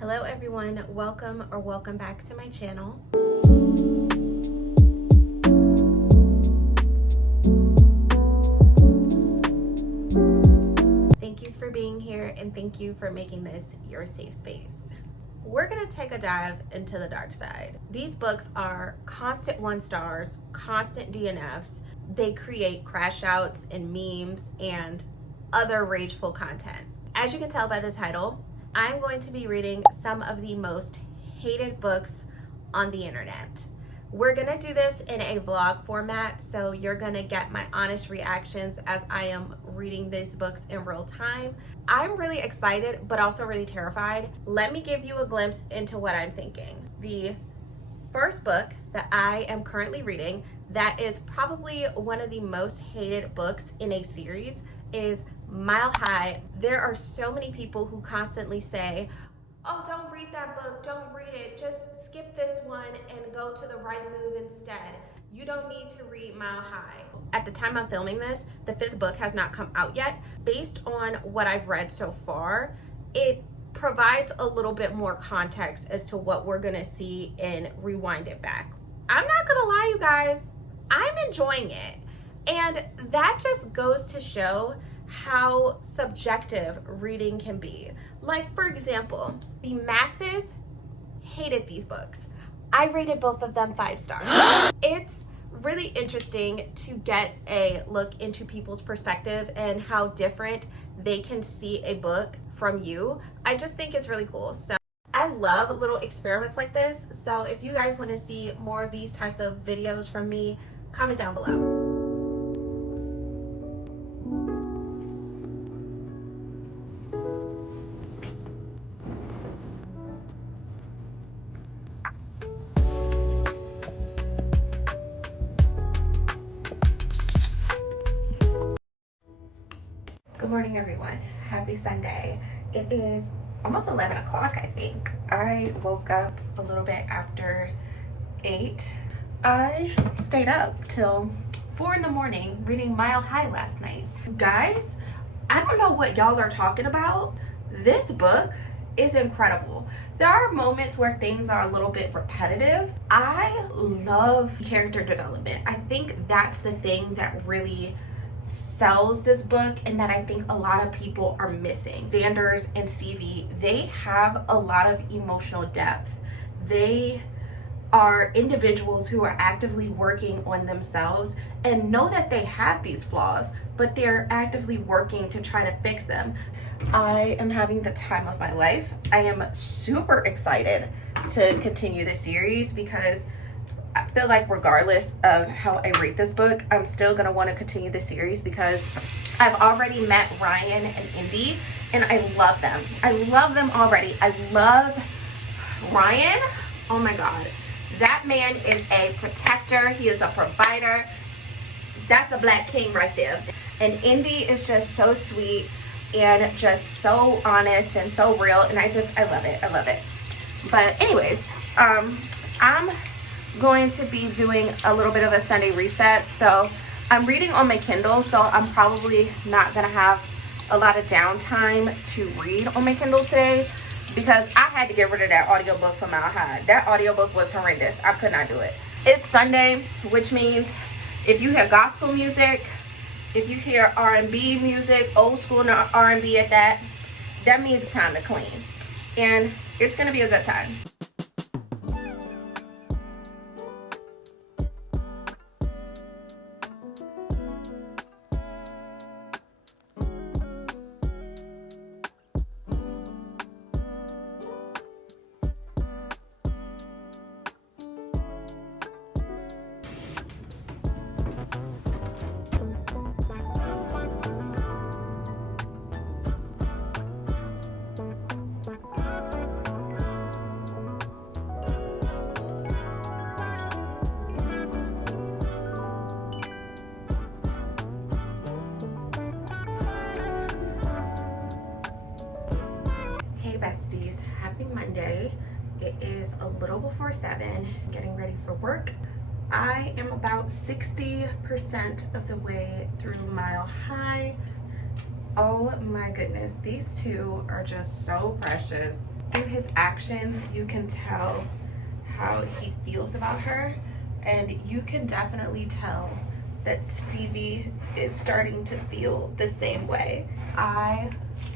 Hello everyone, welcome back to my channel. Thank you for being here and thank you for making this your safe space. We're gonna take a dive into the dark side. These books are constant 1 stars, constant DNFs. They create crash outs and memes and other rageful content. As you can tell by the title, I'm going to be reading some of the most hated books on the internet. We're gonna do this in a vlog format, so you're gonna get my honest reactions as I am reading these books in real time. I'm really excited, but also really terrified. Let me give you a glimpse into what I'm thinking. The first book that I am currently reading, that is probably one of the most hated books in a series, is Mile High. There are so many people who constantly say, oh, don't read that book, don't read it, just skip this one and go to the right move instead. You don't need to read Mile High. At the time I'm filming this, the 5th book has not come out yet. Based on what I've read so far, it provides a little bit more context as to what we're gonna see in Rewind It Back. I'm not gonna lie, you guys, I'm enjoying it. And that just goes to show how subjective reading can be. Like, for example, the masses hated these books. I rated both of them 5 stars. It's really interesting to get a look into people's perspective and how different they can see a book from you. I just think it's really cool. So I love little experiments like this. So if you guys want to see more of these types of videos from me, comment down below. Good morning, everyone. Happy Sunday. It is almost 11 o'clock, I think. I woke up a little bit after 8. I stayed up till 4 in the morning reading Mile High last night. Guys, I don't know what y'all are talking about. This book is incredible. There are moments where things are a little bit repetitive. I love character development. I think that's the thing that really sells this book and that I think a lot of people are missing. Xander's and Stevie, they have a lot of emotional depth. They are individuals who are actively working on themselves and know that they have these flaws, but they're actively working to try to fix them. I am having the time of my life. I am super excited to continue the series because I feel like regardless of how I rate this book, I'm still gonna want to continue the series because I've already met Ryan and Indy and I love them. I love them already. I love Ryan. Oh my God. That man is a protector. He is a provider. That's a black king right there. And Indy is just so sweet and just so honest and so real. And I love it. I love it. But anyways, I'm going to be doing a little bit of a Sunday reset. So I'm reading on my Kindle, so I'm probably not gonna have a lot of downtime to read on my Kindle today because I had to get rid of that audiobook from Mile High. That audiobook was horrendous. I could not do it. It's Sunday, which means if you hear gospel music, if you hear R&B music, old school R&B at that, that means it's time to clean. And it's gonna be a good time. Besties, happy Monday. It is a little before 7, getting ready for work. I am about 60% of the way through Mile High. Oh my goodness, these two are just so precious. through his actions, you can tell how he feels about her, and you can definitely tell that Stevie is starting to feel the same way. I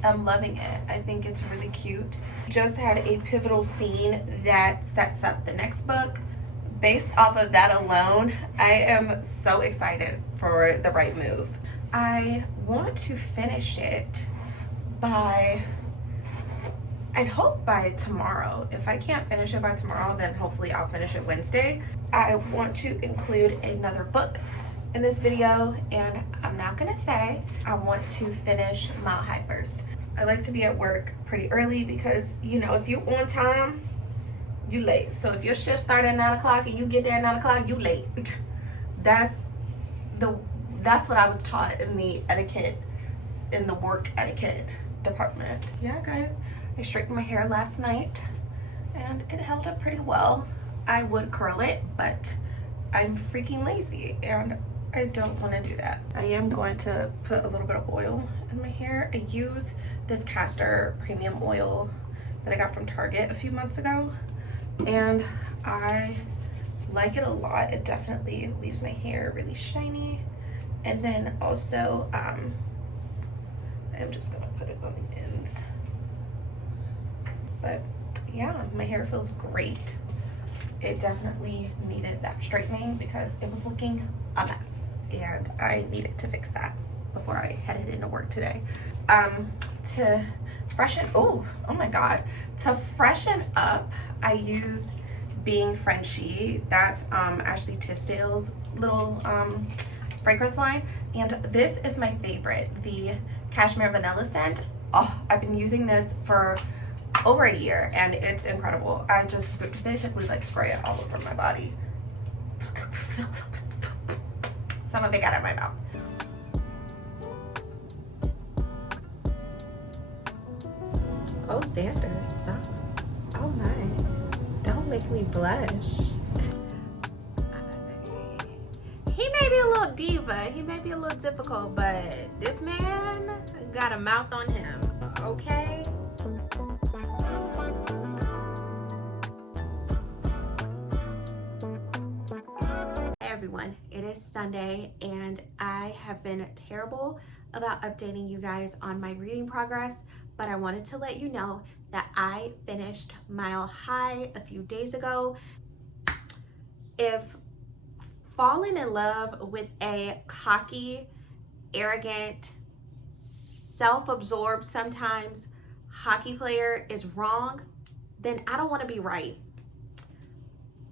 am loving it. I think it's really cute. Just had a pivotal scene that sets up the next book. Based off of that alone, I am so excited for The Right Move. I want to finish it by, I'd hope by tomorrow. If I can't finish it by tomorrow, then hopefully I'll finish it Wednesday. I want to include another book in this video, and I'm not gonna say I want to finish Mile High first. I like to be at work pretty early because, you know, if you're on time, you late. So if your shift started at 9 o'clock and you get there at 9 o'clock, you late. That's what I was taught in the etiquette, in the work etiquette department. Yeah, guys, I straightened my hair last night and it held up pretty well. I would curl it, but I'm freaking lazy and I don't want to do that. I am going to put a little bit of oil in my hair. I use this castor premium oil that I got from Target a few months ago, and I like it a lot. It definitely leaves my hair really shiny. And then also, I'm just gonna put it on the ends. But yeah, my hair feels great. It definitely needed that straightening because it was looking a mess, and I needed to fix that before I headed into work today. To freshen, oh my God, to freshen up, I use Being Frenchy. That's Ashley Tisdale's little fragrance line, and this is my favorite, the Cashmere Vanilla scent. Oh, I've been using this for over a year and it's incredible. I just basically like spray it all over my body. Some of it got in my mouth. Oh, Xander, stop. Oh my, don't make me blush. He may be a little diva, he may be a little difficult, but this man got a mouth on him, okay? Hey everyone, it is Sunday and I have been terrible about updating you guys on my reading progress, but I wanted to let you know that I finished Mile High a few days ago. If falling in love with a cocky, arrogant, self-absorbed sometimes hockey player is wrong, then I don't want to be right.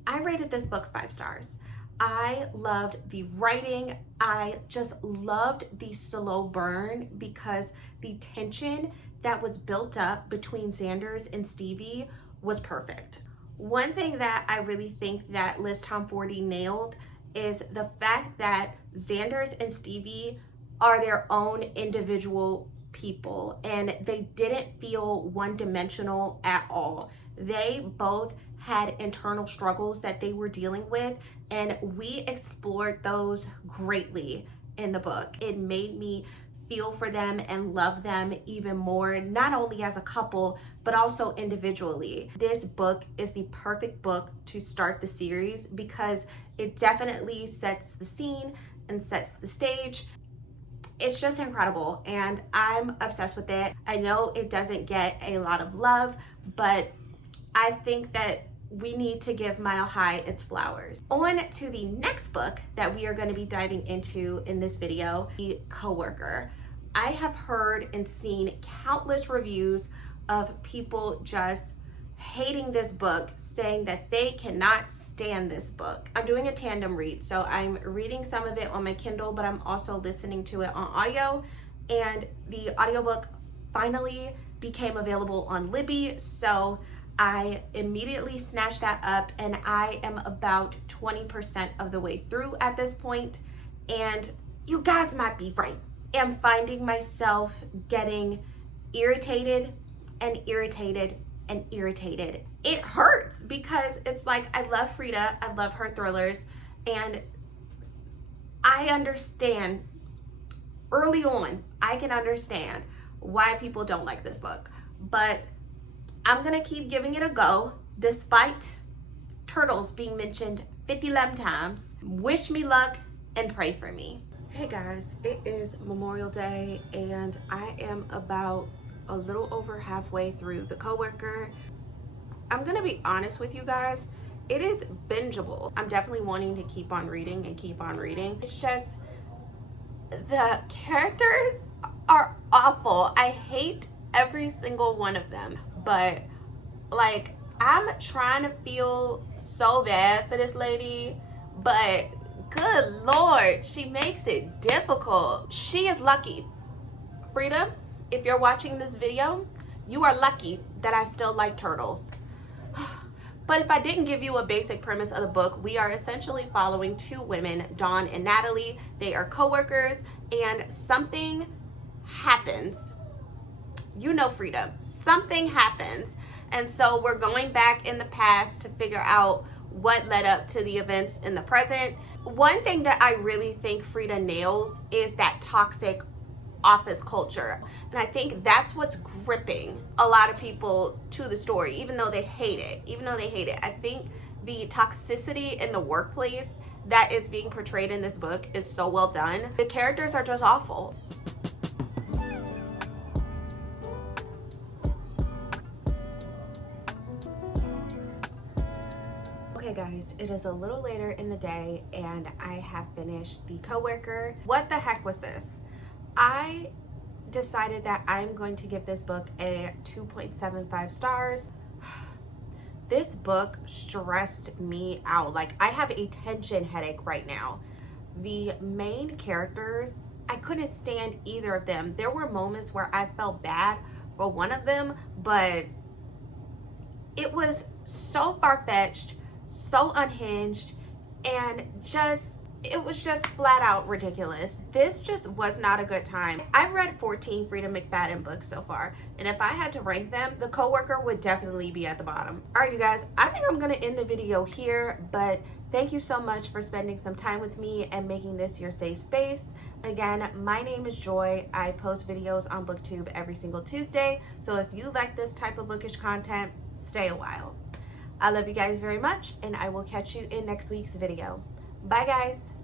I rated this book 5 stars. I loved the writing. I just loved the slow burn because the tension that was built up between Xanders and Stevie was perfect. One thing that I really think that Liz Tomfordy nailed is the fact that Xanders and Stevie are their own individual people and they didn't feel one-dimensional at all. They both had internal struggles that they were dealing with, and we explored those greatly in the book. It made me feel for them and love them even more, not only as a couple, but also individually. This book is the perfect book to start the series because it definitely sets the scene and sets the stage. It's just incredible and I'm obsessed with it. I know it doesn't get a lot of love, but I think that we need to give Mile High its flowers. On to the next book that we are going to be diving into in this video, The Coworker. I have heard and seen countless reviews of people just hating this book, saying that they cannot stand this book. I'm doing a tandem read, so I'm reading some of it on my Kindle, but I'm also listening to it on audio, and the audiobook finally became available on Libby, so I immediately snatched that up, and I am about 20% of the way through at this point, and you guys might be right. I'm finding myself getting irritated and irritated and irritated. It hurts because it's like, I love Frida, I love her thrillers, and I understand early on, I can understand why people don't like this book, but I'm gonna keep giving it a go despite turtles being mentioned 50 times. Wish me luck and pray for me. Hey guys, it is Memorial Day and I am about a little over halfway through The Coworker. I'm gonna be honest with you guys, it is bingeable. I'm definitely wanting to keep on reading and keep on reading. It's just the characters are awful. I hate every single one of them, but like I'm trying to feel so bad for this lady, but good Lord, she makes it difficult. She is lucky. Frida, if you're watching this video, you are lucky that I still like turtles. But if I didn't give you a basic premise of the book, we are essentially following two women, Dawn and Natalie. They are coworkers and something happens. You know, Frida, something happens. And so we're going back in the past to figure out what led up to the events in the present. One thing that I really think Frida nails is that toxic office culture. And I think that's what's gripping a lot of people to the story, even though they hate it. I think the toxicity in the workplace that is being portrayed in this book is so well done. The characters are just awful. Okay guys, it is a little later in the day and I have finished The Coworker. What the heck was this? I decided that I'm going to give this book a 2.75 stars. This book stressed me out. Like, I have a tension headache right now. The main characters, I couldn't stand either of them. There were moments where I felt bad for one of them, but it was so far-fetched, so unhinged, and it was just flat out ridiculous. This just was not a good time. I've read 14 Frida McFadden books so far, and if I had to rank them, The Coworker would definitely be at the bottom. All right, you guys, I think I'm gonna end the video here, but thank you so much for spending some time with me and making this your safe space. Again, my name is Joy. I post videos on BookTube every single Tuesday, so if you like this type of bookish content, stay a while. I love you guys very much, and I will catch you in next week's video. Bye, guys.